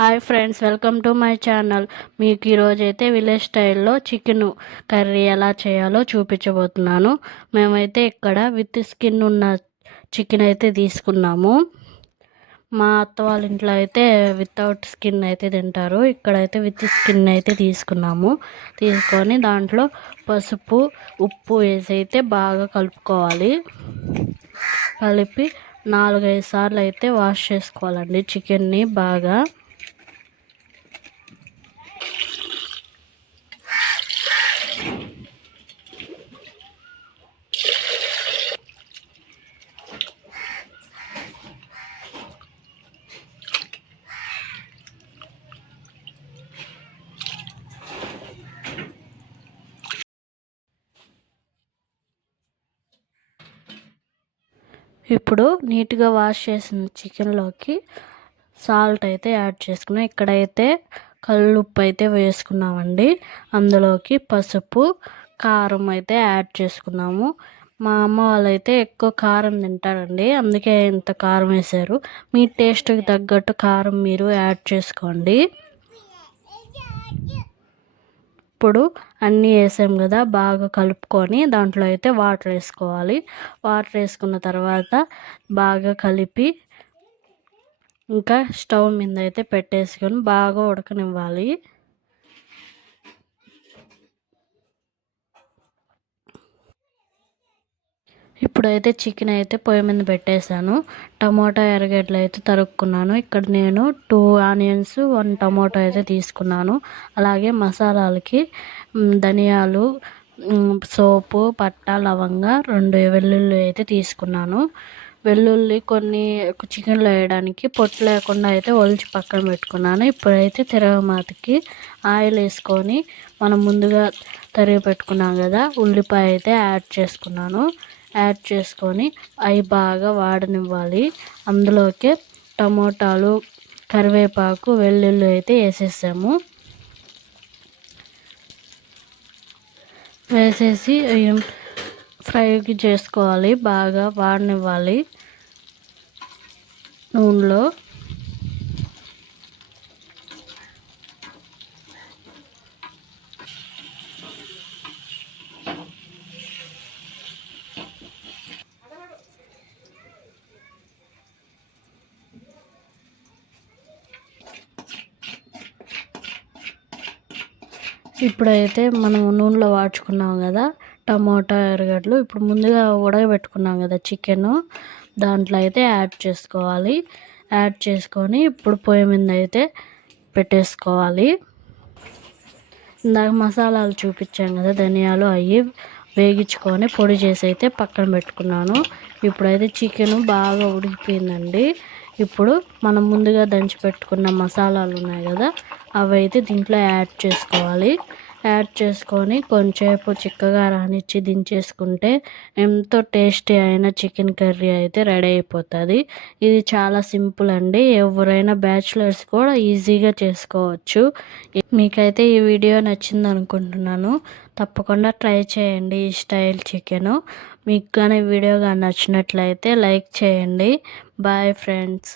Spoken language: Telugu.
Hi friends welcome to my channel. మీకు ఈరోజు అయితే విలేజ్ స్టైల్లో చికెన్ కర్రీ ఎలా చేయాలో చూపించబోతున్నాను. మేమైతే ఇక్కడ విత్ స్కిన్ ఉన్న చికెన్ అయితే తీసుకున్నాము. మా అత్త వాళ్ళ ఇంట్లో అయితే వితౌట్ స్కిన్ అయితే తింటారు. ఇక్కడైతే విత్ స్కిన్ అయితే తీసుకున్నాము. తీసుకొని దాంట్లో పసుపు ఉప్పు వేసి అయితే బాగా కలుపుకోవాలి. కలిపి నాలుగైదు సార్లు అయితే వాష్ చేసుకోవాలండి చికెన్ని బాగా. ఇప్పుడు నీట్గా వాష్ చేసిన చికెన్లోకి సాల్ట్ అయితే యాడ్ చేసుకున్నాం. ఇక్కడైతే కల్లుప్పు అయితే వేసుకున్నామండి. అందులోకి పసుపు కారం అయితే యాడ్ చేసుకున్నాము. మా అమ్మ వాళ్ళైతే ఎక్కువ కారం తింటారండి. అందుకే ఇంత కారం వేశారు. మీ టేస్ట్కి తగ్గట్టు కారం మీరు యాడ్ చేసుకోండి. ఇప్పుడు అన్నీ వేసాం కదా బాగా కలుపుకొని దాంట్లో అయితే వాటర్ వేసుకోవాలి. వాటర్ వేసుకున్న తర్వాత బాగా కలిపి ఇంకా స్టవ్ మీద అయితే పెట్టేసుకొని బాగా ఉడకనివ్వాలి. ఇప్పుడైతే చికెన్ అయితే పొయ్యి మీద పెట్టేశాను. టమోటా ఎర్రగడ్డలు అయితే తరుక్కున్నాను. ఇక్కడ నేను టూ ఆనియన్స్ వన్ టమోటా అయితే తీసుకున్నాను. అలాగే మసాలాలకి ధనియాలు సోపు పట్ట లవంగా రెండు వెల్లుల్లి అయితే తీసుకున్నాను. వెల్లుల్లి కొన్ని చికెన్లో వేయడానికి పొట్టు లేకుండా అయితే ఒలిచి పక్కన పెట్టుకున్నాను. ఇప్పుడైతే తిరగమాతకి ఆయిల్ వేసుకొని మనం ముందుగా తరిగి పెట్టుకున్నాం కదా ఉల్లిపాయ అయితే యాడ్ చేసుకున్నాను. యాడ్ చేసుకొని అవి బాగా వాడనివ్వాలి. అందులోకి టమోటాలు కరివేపాకు వెల్లుల్లి అయితే వేసేసాము. వేసేసి ఫ్రైకి చేసుకోవాలి బాగా వాడనివ్వాలి. నూనెలో ఇప్పుడైతే మనం నూనెలో వాడ్చుకున్నాం కదా టమోటా ఎర్రగడ్డలు. ఇప్పుడు ముందుగా ఉడకబెట్టుకున్నాం కదా చికెన్. దాంట్లో అయితే యాడ్ చేసుకోవాలి. యాడ్ చేసుకొని ఇప్పుడు పొయ్యి మీద అయితే పెట్టేసుకోవాలి. ఇందాక మసాలాలు చూపించాం కదా ధనియాలు అవి వేగించుకొని పొడి చేసి అయితే పక్కన పెట్టుకున్నాను. ఇప్పుడైతే చికెన్ బాగా ఉడికిపోయిందండి. ఇప్పుడు మనం ముందుగా దంచి పెట్టుకున్న మసాలాలు ఉన్నాయి కదా అవి అయితే దీంట్లో యాడ్ చేసుకోవాలి. యాడ్ చేసుకొని కొంచెంసేపు చిక్కగా రానిచ్చి దించేసుకుంటే ఎంతో టేస్టీ అయిన చికెన్ కర్రీ అయితే రెడీ అయిపోతుంది. ఇది చాలా సింపుల్ అండి. ఎవరైనా బ్యాచులర్స్ కూడా ఈజీగా చేసుకోవచ్చు. మీకైతే ఈ వీడియో నచ్చింది అనుకుంటున్నాను. తప్పకుండా ట్రై చేయండి ఈ స్టైల్ చికెను. మీకు కానీ వీడియో కానీ నచ్చినట్లయితే లైక్ చేయండి. Bye friends